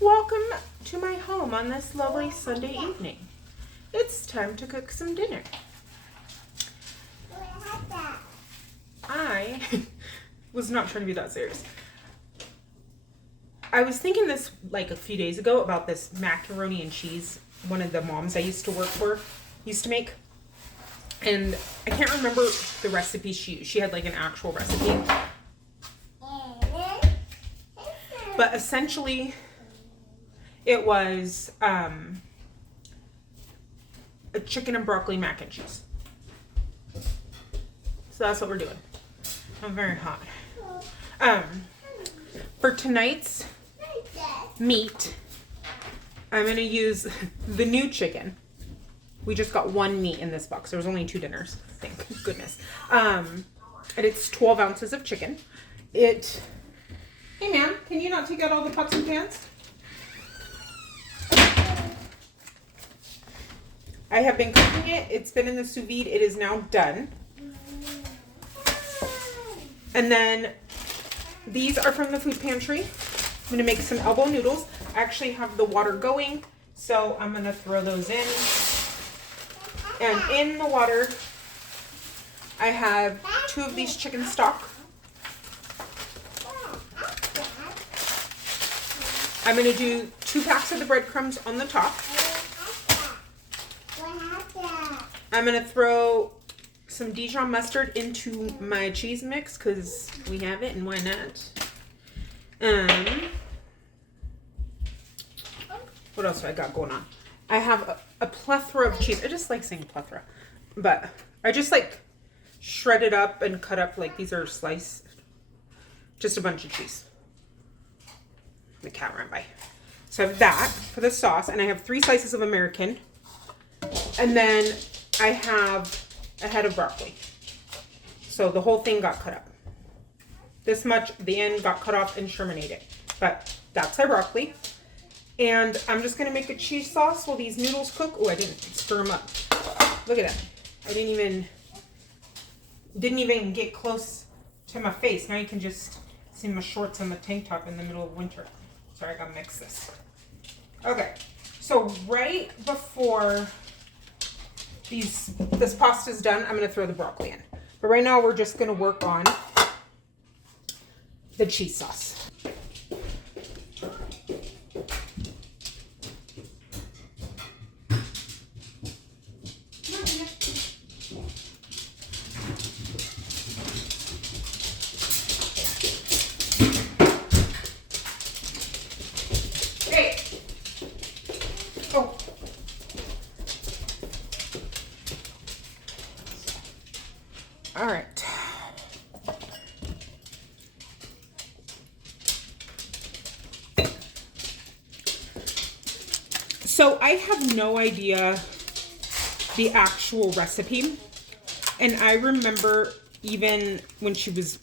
Welcome to my home on this lovely Sunday evening. It's time to cook some dinner. I was not trying to be that serious. I was thinking this like a few days ago about this macaroni and cheese one of the moms I used to work for used to make. And I can't remember the recipe she used. She had like an actual recipe. But essentially, it was a chicken and broccoli mac and cheese. So that's what we're doing. I'm very hot. For tonight's meat, I'm going to use the new chicken. We just got one meat in this box. There was only 2 dinners. Thank goodness. And it's 12 ounces of chicken. Hey man, can you not take out all the pots and pans? I have been cooking it. It's been in the sous vide. It is now done. And then these are from the food pantry. I'm going to make some elbow noodles. I actually have the water going, so I'm going to throw those in. And in the water, I have 2 of these chicken stock. I'm going to do 2 packs of the breadcrumbs on the top. I'm going to throw some Dijon mustard into my cheese mix because we have it and why not. What else do I got going on? I have a plethora of cheese. I just like saying plethora. But I just like shred it up and cut up like these are sliced. Just a bunch of cheese. The cat ran by. So I have that for the sauce, and I have 3 slices of American. And then I have a head of broccoli. So the whole thing got cut up. This much, the end got cut off and Shermanated. But that's our broccoli. And I'm just going to make a cheese sauce while these noodles cook. Oh, I didn't stir them up. Look at that. I didn't even get close to my face. Now you can just see my shorts and the tank top in the middle of winter. Sorry, I gotta mix this. Okay, so right before this pasta's done, I'm gonna throw the broccoli in. But right now we're just gonna work on the cheese sauce. All right. So I have no idea the actual recipe. And I remember even when she was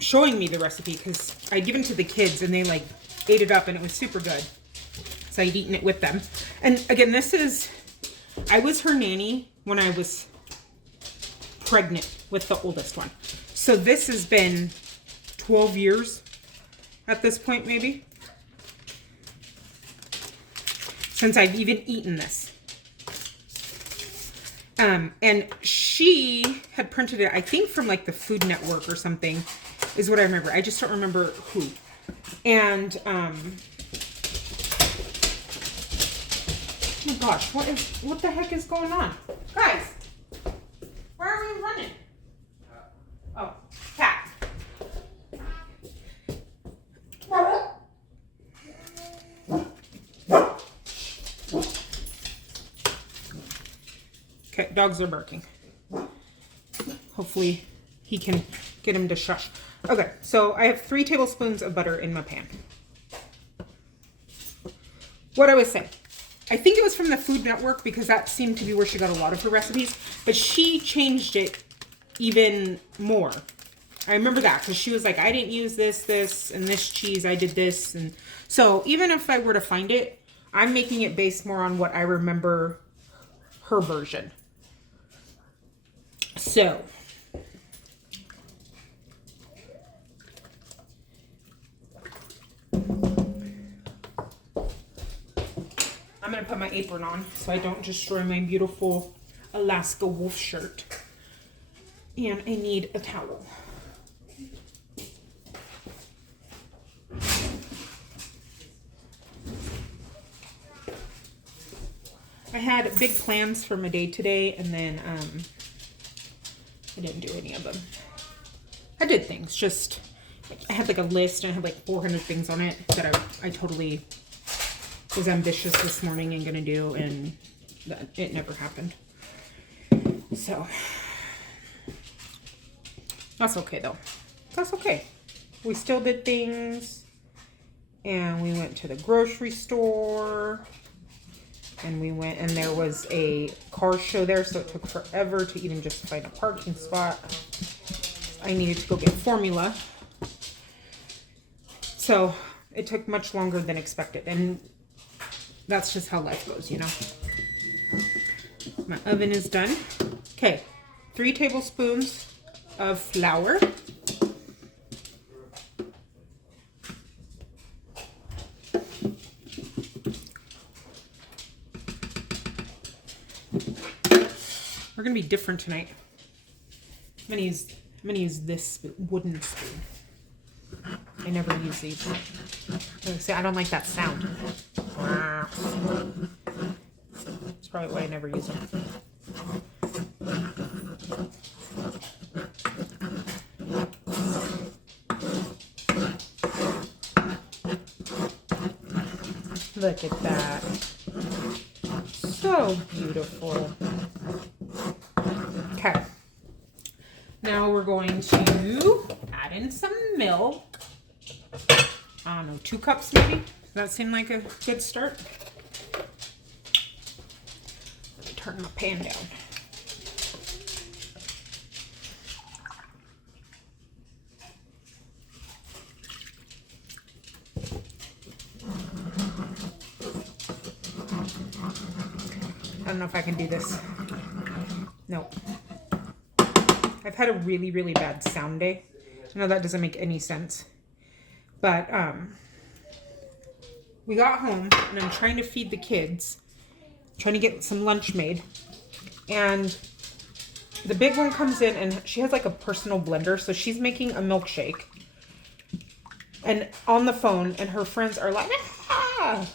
showing me the recipe, because I'd given it to the kids and they like ate it up and it was super good. So I'd eaten it with them. And again, I was her nanny when I was pregnant with the oldest one. So this has been 12 years at this point, maybe, since I've even eaten this. And she had printed it, I think from like the Food Network or something, is what I remember. I just don't remember who. And, oh my gosh, what the heck is going on? Guys, why are we running? Oh, cat. Okay, dogs are barking. Hopefully he can get him to shush. Okay, so I have 3 tablespoons of butter in my pan. What I was saying, I think it was from the Food Network because that seemed to be where she got a lot of her recipes, but she changed it even more. I remember that because she was like, I didn't use this, and this cheese, I did this. And so even if I were to find it, I'm making it based more on what I remember her version. So I'm gonna put my apron on so I don't destroy my beautiful Alaska wolf shirt. And I need a towel. I had big plans for my day today, and then I didn't do any of them. I did things, just I had like a list and I had like 400 things on it that I totally was ambitious this morning and gonna do, and it never happened. So that's okay though. That's okay. We still did things, and we went to the grocery store, and we went, and there was a car show there, so it took forever to even just find a parking spot. I needed to go get formula, so it took much longer than expected, and that's just how life goes, you know. My oven is done. Okay, 3 tablespoons of flour. We're gonna be different tonight. I'm gonna use this wooden spoon. I never use these. See, I don't like that sound. That's probably why I never use them. Look at that. So beautiful. Okay. Now we're going to add in some milk. I don't know, 2 cups maybe? Does that seem like a good start? Let me turn my pan down. I don't know if I can do this. Nope. I've had a really, really bad sound day. I know that doesn't make any sense. But we got home, and I'm trying to feed the kids. Trying to get some lunch made. And the big one comes in, and she has like a personal blender. So she's making a milkshake. And on the phone, and her friends are like, ah!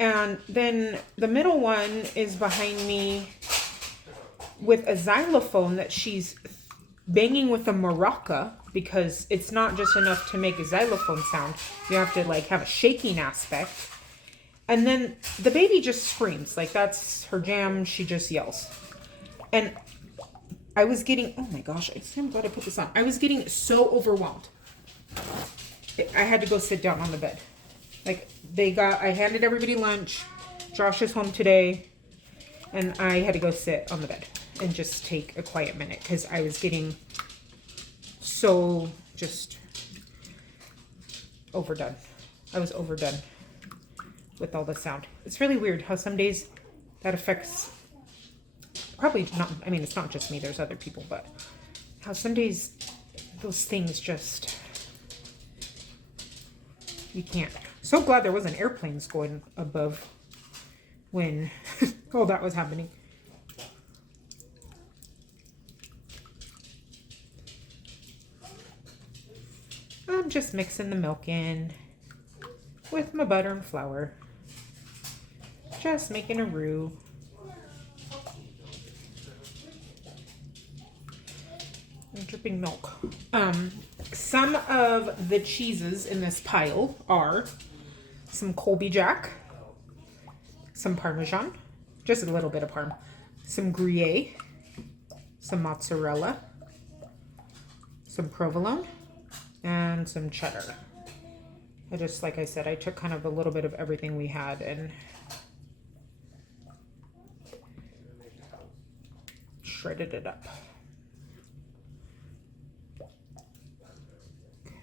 And then the middle one is behind me with a xylophone that she's banging with a maraca, because it's not just enough to make a xylophone sound. You have to like have a shaking aspect. And then the baby just screams. Like, that's her jam. She just yells. And I was getting, oh my gosh, I'm glad I put this on. I was getting so overwhelmed. I had to go sit down on the bed. Like, I handed everybody lunch. Josh is home today. And I had to go sit on the bed and just take a quiet minute, because I was getting so just overdone. I was overdone with all the sound. It's really weird how some days that affects, probably not, I mean, it's not just me, there's other people, but how some days those things just, you can't. So glad there wasn't airplanes going above when all that was happening. I'm just mixing the milk in with my butter and flour. Just making a roux. And dripping milk. Some of the cheeses in this pile are some Colby Jack, some Parmesan, just a little bit of Parm, some Gruyere, some mozzarella, some provolone, and some cheddar. I just, like I said, I took kind of a little bit of everything we had and shredded it up.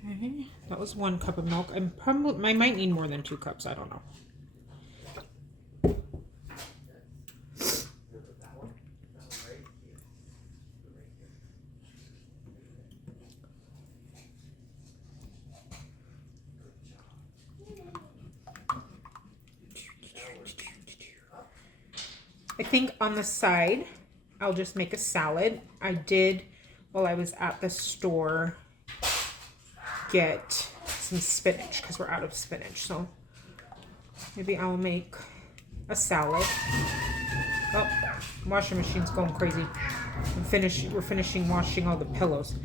Okay, that was 1 cup of milk. I might need more than 2 cups, I don't know. I think on the side, I'll just make a salad. I did, while I was at the store, get some spinach because we're out of spinach. So maybe I'll make a salad. Oh, washing machine's going crazy. We're finishing washing all the pillows.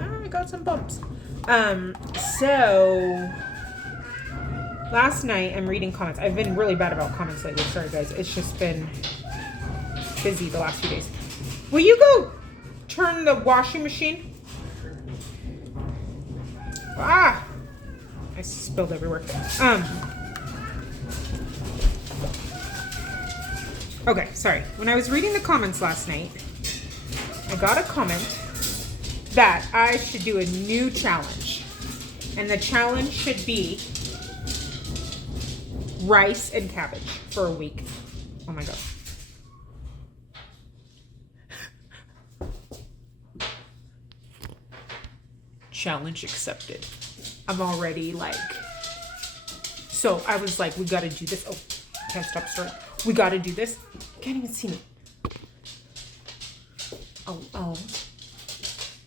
Oh, I got some bumps. So last night I'm reading comments. I've been really bad about comments lately. Sorry guys. It's just been busy the last few days. Will you go turn the washing machine? Ah! I spilled everywhere. Okay, sorry. When I was reading the comments last night, I got a comment that I should do a new challenge. And the challenge should be rice and cabbage for a week. Oh my God. Challenge accepted. I'm already like, so I was like, we gotta do this. Oh, can't stop stirring. We gotta do this. Can't even see me. Oh,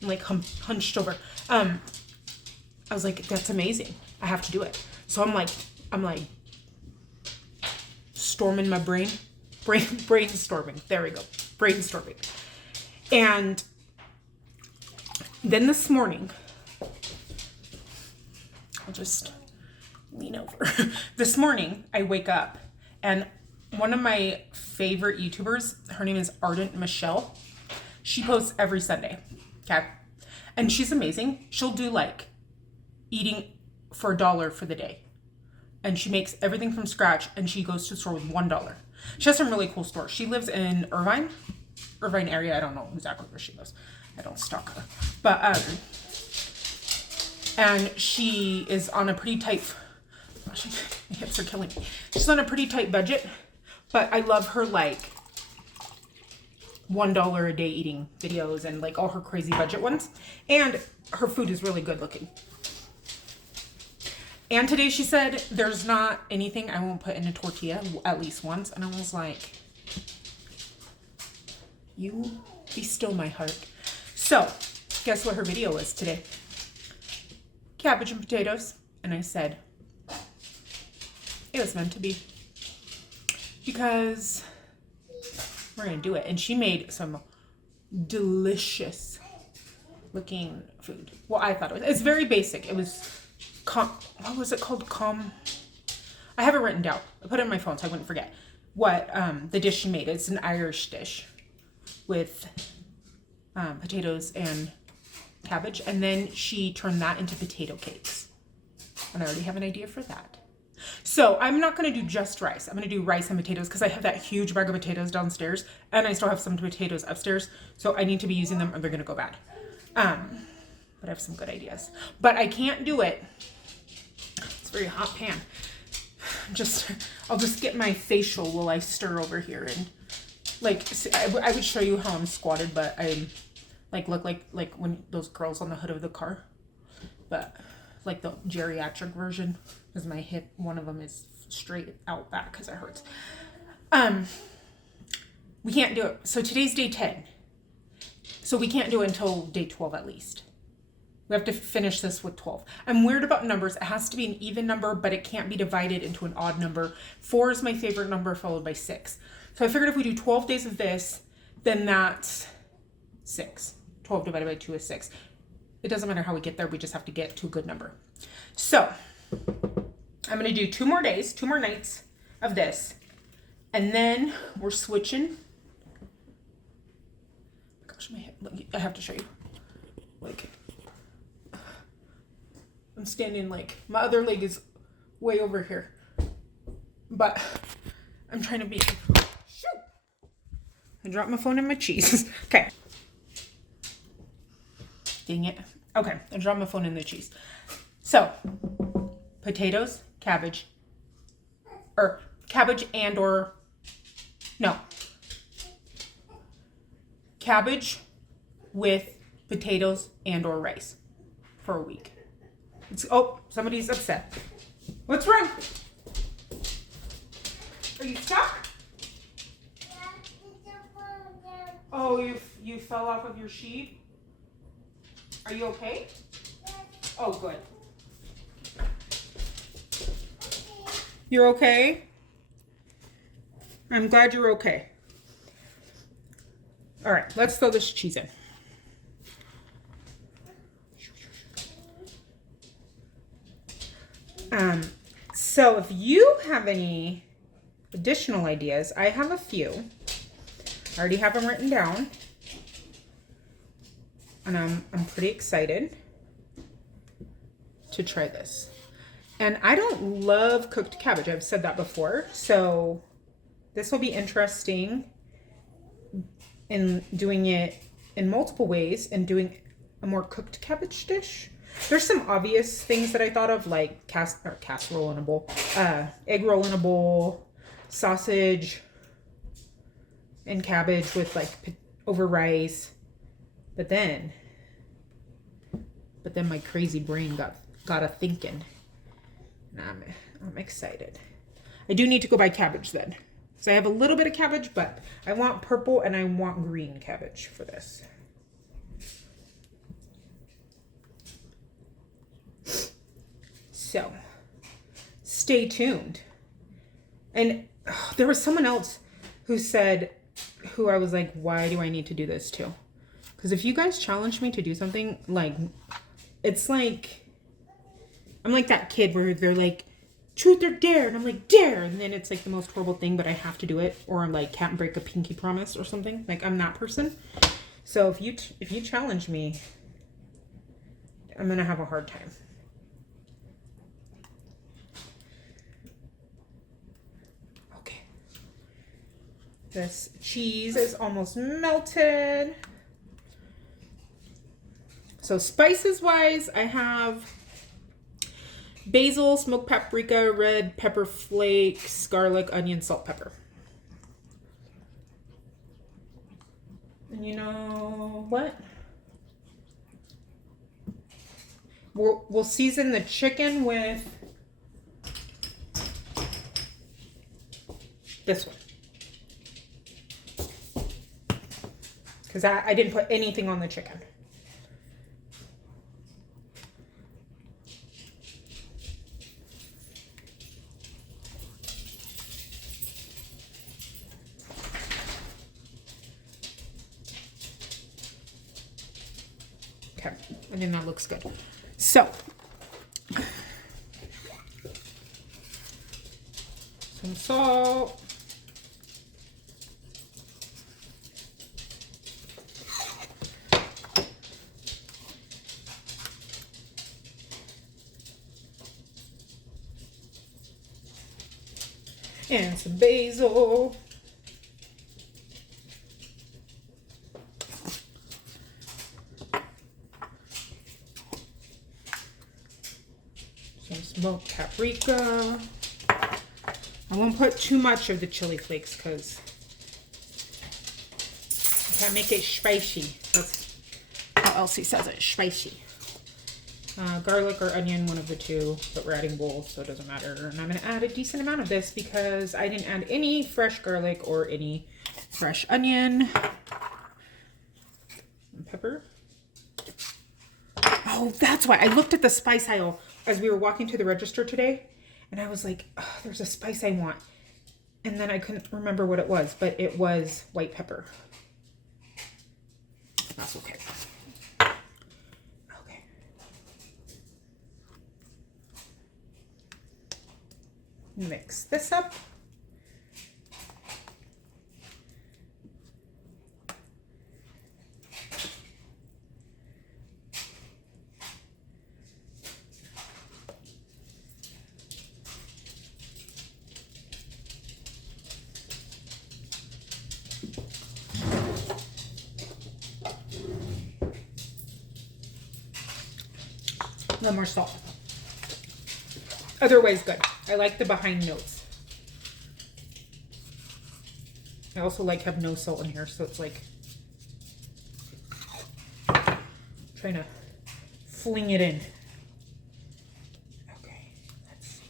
I'm like hunched over. I was like, that's amazing. I have to do it. So I'm like storming my brainstorming. There we go. Brainstorming. And then this morning, I'll just lean over. This morning, I wake up and one of my favorite YouTubers, her name is Ardent Michelle. She posts every Sunday. Okay. And she's amazing. She'll do like eating for $1 for the day. And she makes everything from scratch and she goes to the store with $1. She has some really cool stores. She lives in Irvine area. I don't know exactly where she lives. I don't stalk her. But, and she is on a pretty tight, gosh, my hips are killing me. She's on a pretty tight budget, but I love her like $1 a day eating videos and like all her crazy budget ones. And her food is really good looking. And today she said, there's not anything I won't put in a tortilla at least once. And I was like, you be still my heart. So guess what her video was today? Cabbage and potatoes. And I said, it was meant to be. Because we're going to do it. And she made some delicious looking food. Well, I thought it was. It's very basic. It was, what was it called? I have it written down. I put it on my phone so I wouldn't forget what the dish she made. It's an Irish dish with potatoes and cabbage. And then she turned that into potato cakes. And I already have an idea for that. So I'm not going to do just rice. I'm going to do rice and potatoes because I have that huge bag of potatoes downstairs and I still have some potatoes upstairs. So I need to be using them or they're going to go bad. But I have some good ideas. But I can't do it. It's a very hot pan. I'll just get my facial while I stir over here. And like, I would show you how I'm squatted, but I look like when those girls on the hood of the car. But like the geriatric version, because my hip, one of them is straight out back because it hurts. We can't do it. So today's day 10. So we can't do it until day 12 at least. We have to finish this with 12. I'm weird about numbers. It has to be an even number, but it can't be divided into an odd number. 4 is my favorite number, followed by 6. So I figured if we do 12 days of this, then that's 6. 12 divided by 2 is 6. It doesn't matter how we get there. We just have to get to a good number. So I'm going to do 2 more days, 2 more nights of this. And then we're switching. Gosh, my hip. I have to show you. Like, I'm standing like, my other leg is way over here. But I'm trying to be, shoot. I dropped my phone and my cheese. Okay. Dang it. Okay, I dropped my phone and the cheese. So, potatoes, cabbage cabbage with potatoes and or rice for a week. Oh, somebody's upset. What's wrong? Are you stuck? Oh, you fell off of your sheet? Are you okay? Oh, good. You're okay? I'm glad you're okay. All right, let's throw this cheese in. So if you have any additional ideas, I have a few. I already have them written down. And I'm pretty excited to try this. And I don't love cooked cabbage. I've said that before. So this will be interesting in doing it in multiple ways and doing a more cooked cabbage dish. There's some obvious things that I thought of, like casserole in a bowl, egg roll in a bowl, sausage and cabbage with like over rice. But then my crazy brain got a thinking. And I'm excited. I do need to go buy cabbage then. So I have a little bit of cabbage, but I want purple and I want green cabbage for this. So stay tuned. And there was someone else who I was like, why do I need to do this too? Because if you guys challenge me to do something, like, it's like, I'm like that kid where they're like, truth or dare, and I'm like, dare, and then it's like the most horrible thing, but I have to do it, or I'm like, can't break a pinky promise or something. Like, I'm that person. So if you challenge me, I'm gonna have a hard time. Okay, this cheese is almost melted. So spices wise, I have basil, smoked paprika, red pepper flakes, garlic, onion, salt, pepper. And you know what? We'll season the chicken with this one. Because I didn't put anything on the chicken. Okay, I think that looks good. So, some salt. And some basil. Some smoked paprika. I won't put too much of the chili flakes because I can't make it spicy. That's how Elsie says it, spicy. Garlic or onion, one of the two, but we're adding both, so it doesn't matter. And I'm going to add a decent amount of this because I didn't add any fresh garlic or any fresh onion. And pepper. Oh, that's why. I looked at the spice aisle as we were walking to the register today, and I was like, oh, there's a spice I want. And then I couldn't remember what it was, but it was white pepper. That's okay. Mix this up. A little more salt. Other way's good. I like the behind notes. I also like have no salt in here, so it's like trying to fling it in. Okay, let's see.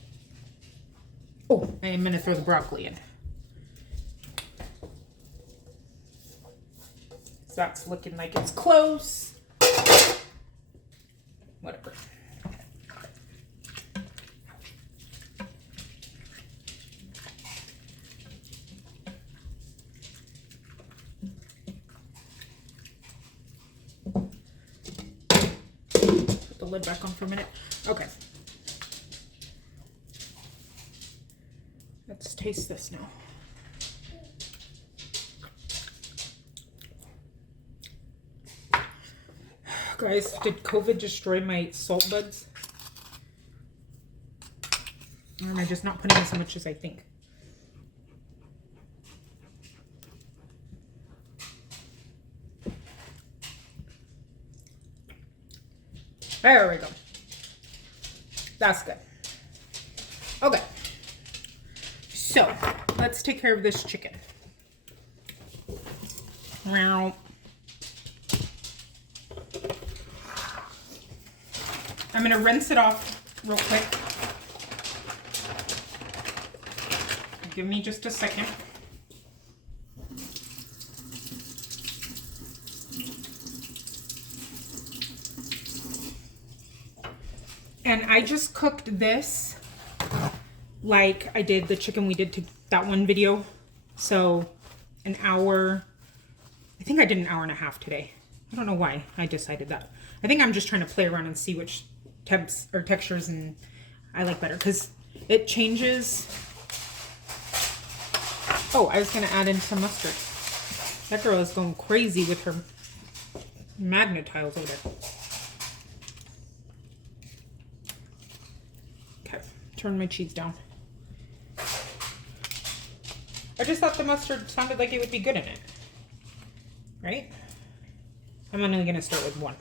Oh, I'm gonna throw the broccoli in. So that's looking like it's close. Whatever. Put the lid back on for a minute. Okay. Let's taste this now. Guys, did COVID destroy my salt buds? Or am I just not putting as much as I think? There we go. That's good. Okay. So, let's take care of this chicken. Now, I'm going to rinse it off real quick. Give me just a second. And I just cooked this like I did the chicken we did to that one video. So an hour, I think I did an hour and a half today. I don't know why I decided that. I think I'm just trying to play around and see which temps or textures and I like better because it changes. Oh, I was going to add in some mustard. That girl is going crazy with her magnet tiles over there. Okay, turn my cheese down. I just thought the mustard sounded like it would be good in it. Right? I'm only going to start with one.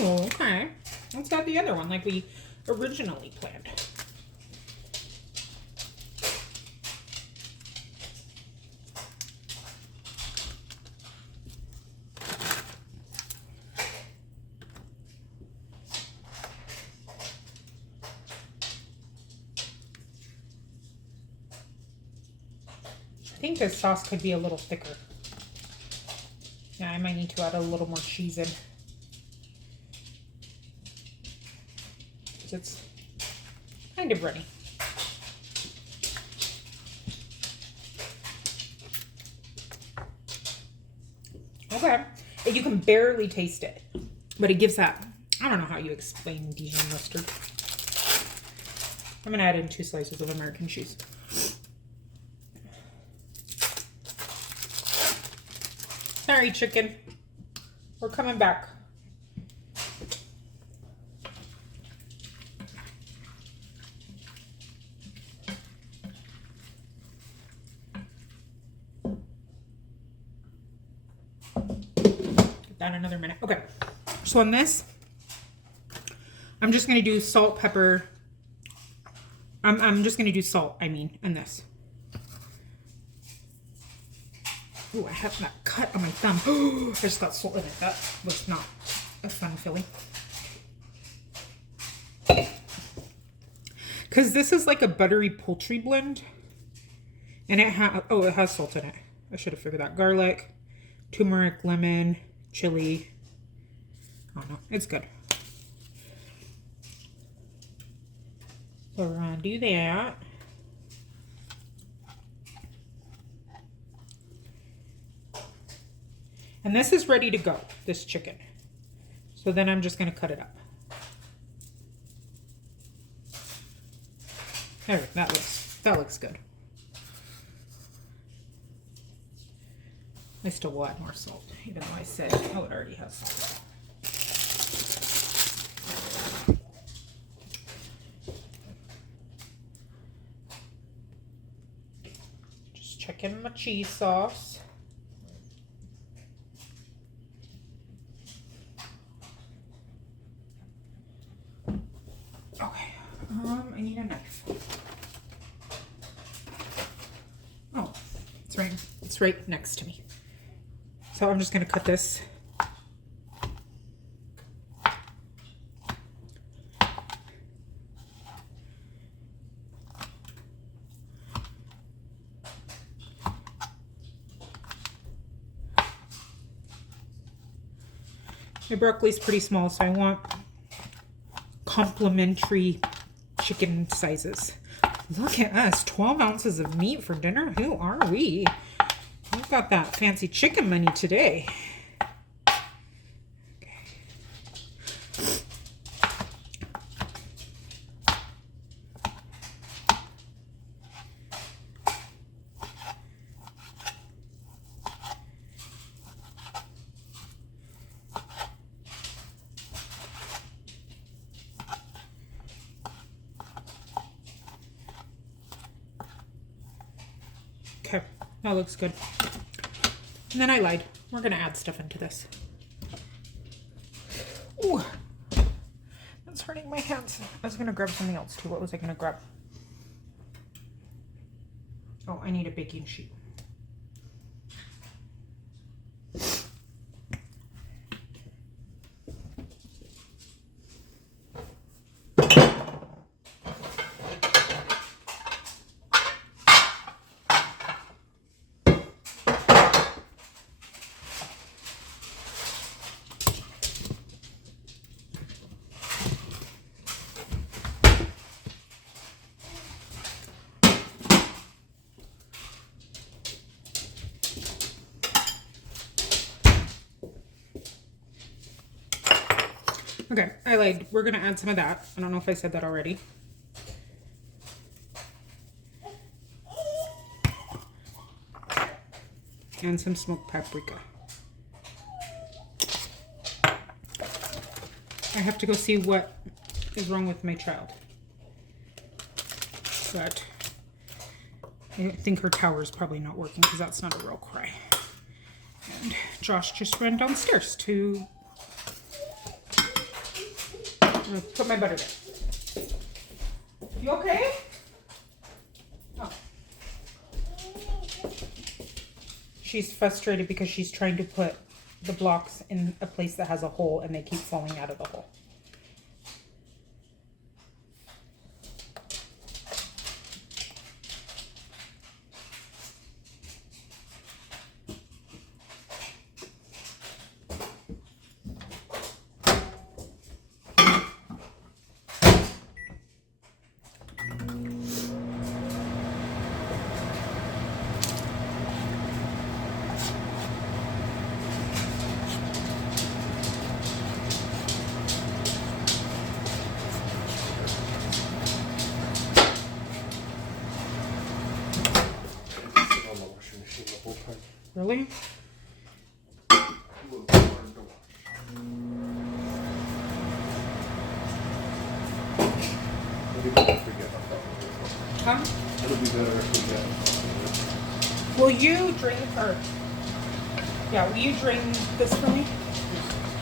Oh, okay. Let's got the other one like we originally planned. I think this sauce could be a little thicker. Yeah, I might need to add a little more cheese in. It's kind of runny. Okay. You can barely taste it, but it gives that, I don't know how you explain Dijon mustard. I'm going to add in 2 slices of American cheese. Sorry, chicken. We're coming back. Give that another minute. Okay. So on this, I'm just going to do salt, pepper. I'm just going to do salt, in this. Oh, I have that cut on my thumb. Oh, I just got salt in it. That was not a fun feeling. Because this is like a buttery poultry blend. And it has salt in it. I should have figured that. Garlic, turmeric, lemon, chili. Oh no, it's good. So we're going to do that. And this is ready to go, this chicken. So then I'm just going to cut it up. There, that looks good. I still will add more salt, even though I said, oh, it already has salt. Just checking my cheese sauce. Okay, I need a knife. Oh, it's right next to me. So I'm just going to cut this. My broccoli's pretty small, so I want complimentary chicken sizes. Look at us, 12 ounces of meat for dinner. Who are we? We've got that fancy chicken money today. Okay, that looks good. And then I lied. We're gonna add stuff into this. Ooh, that's hurting my hands. I was gonna grab something else too. What was I gonna grab? Oh, I need a baking sheet. Okay, I lied. We're gonna add some of that. I don't know if I said that already. And some smoked paprika. I have to go see what is wrong with my child. But I think her tower is probably not working because that's not a real cry. And Josh just ran downstairs to put my butter there. You okay? Oh. She's frustrated because she's trying to put the blocks in a place that has a hole and they keep falling out of the hole. Really? Huh? It'll be better if we get. Will you drain her? Yeah, will you drain this for me?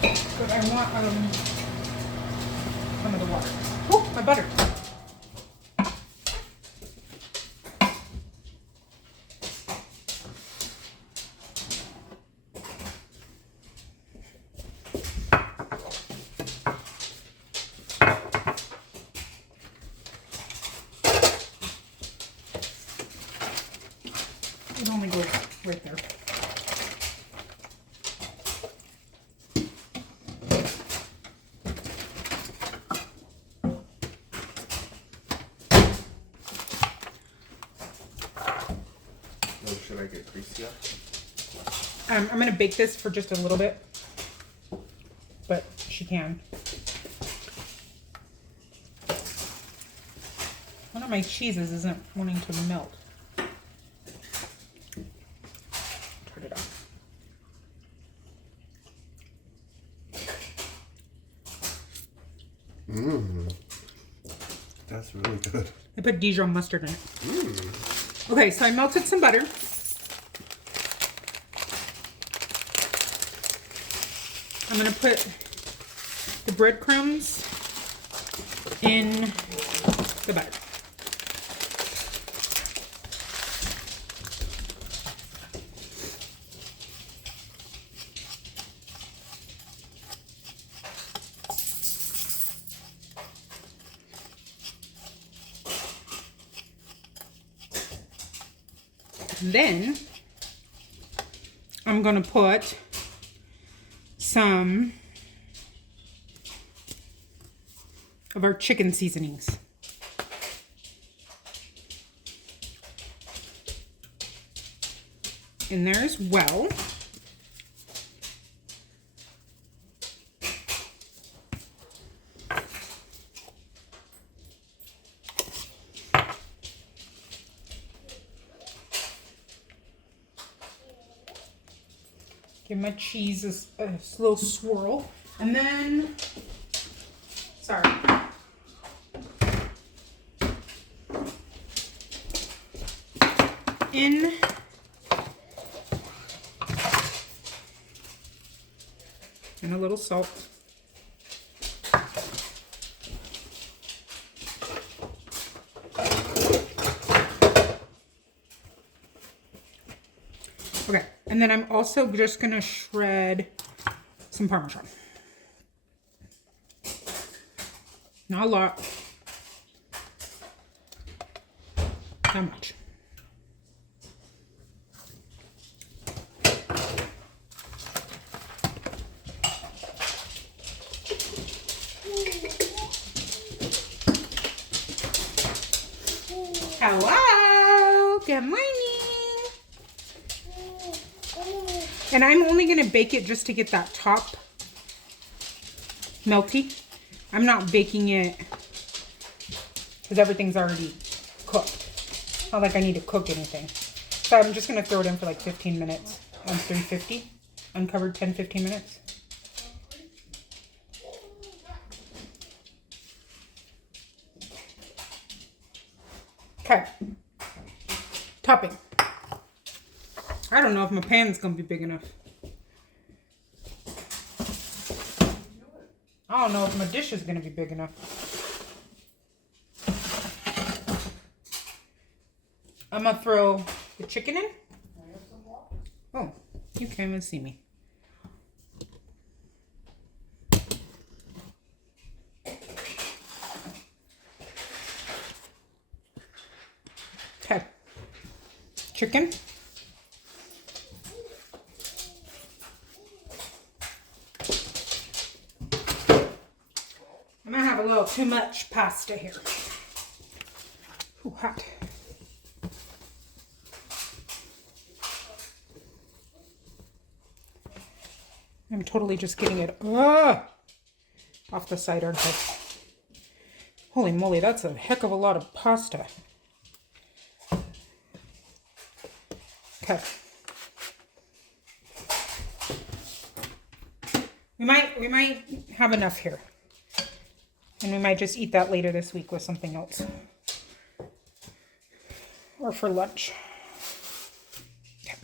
But I want some of the water. Oh, my butter. It only goes right there. Oh, should I get grease yet? I'm going to bake this for just a little bit, but she can. One of my cheeses isn't wanting to melt. Turn it off. Mmm. That's really good. I put Dijon mustard in it. Mmm. Okay, so I melted some butter. I'm going to put the breadcrumbs in the butter. Then I'm going to put some of our chicken seasonings. In there as well. Give my cheese a little swirl. And then, sorry. In and a little salt. Okay, and then I'm also just gonna shred some Parmesan. Not a lot. Not much. Hello, good morning. And I'm only gonna bake it just to get that top melty. I'm not baking it because everything's already cooked. Not like I need to cook anything. So I'm just gonna throw it in for like 15 minutes on 350, uncovered 10-15 minutes. Okay, topping. I don't know if my pan's gonna be big enough. I don't know if my dish is gonna be big enough. I'm gonna throw the chicken in. Oh, you can't even see me. Okay, chicken. I might have a little too much pasta here. Ooh, hot. I'm totally just getting it off the side, aren't I? Holy moly, that's a heck of a lot of pasta. Okay. We might have enough here. And we might just eat that later this week with something else. Or for lunch. Okay.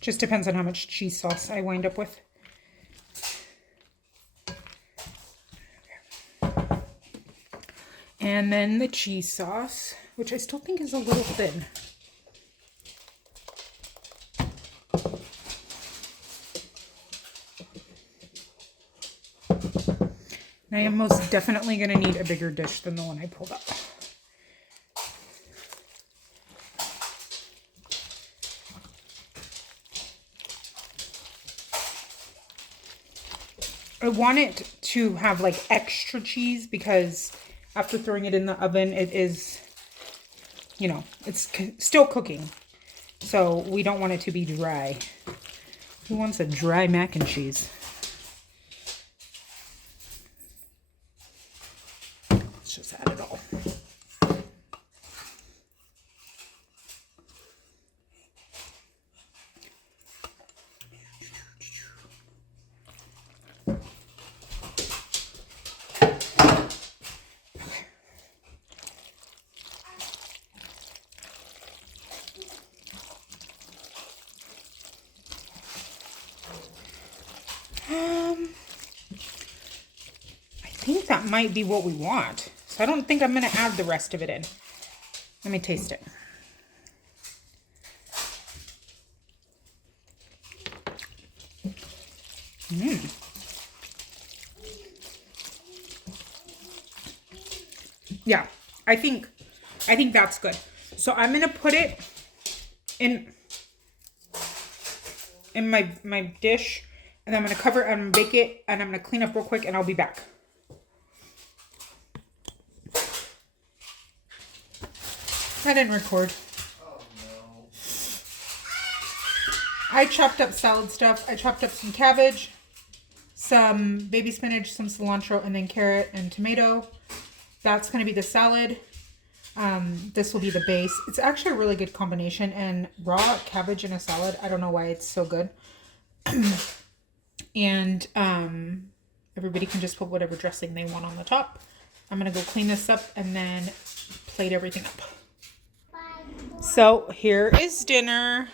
Just depends on how much cheese sauce I wind up with. And then the cheese sauce, which I still think is a little thin. I am most definitely going to need a bigger dish than the one I pulled up. I want it to have like extra cheese because after throwing it in the oven, it is, you know, it's still cooking. So we don't want it to be dry. Who wants a dry mac and cheese? Let's just add it all. I think that might be what we want. So I don't think I'm going to add the rest of it in. Let me taste it. Yeah, I think that's good. So I'm gonna put it in my dish, and then I'm gonna cover it and I'm gonna bake it, and I'm gonna clean up real quick, and I'll be back. I didn't record. Oh no. I chopped up salad stuff. I chopped up some cabbage, some baby spinach, some cilantro, and then carrot and tomato. That's gonna be the salad. This will be the base. It's actually a really good combination, and raw cabbage in a salad, I don't know why it's so good. And everybody can just put whatever dressing they want on the top. I'm gonna go clean this up and then plate everything up. So here is dinner.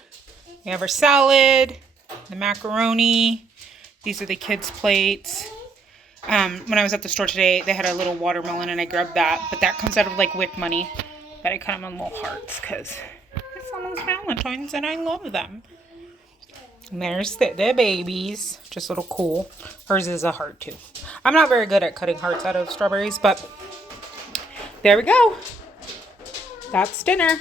We have our salad, the macaroni. These are the kids' plates. When I was at the store today, they had a little watermelon and I grabbed that, but that comes out of like WIC money. But I cut them in little hearts because it's almost Valentine's and I love them. And there's the babies, just a little cool. Hers is a heart too. I'm not very good at cutting hearts out of strawberries, but there we go. That's dinner.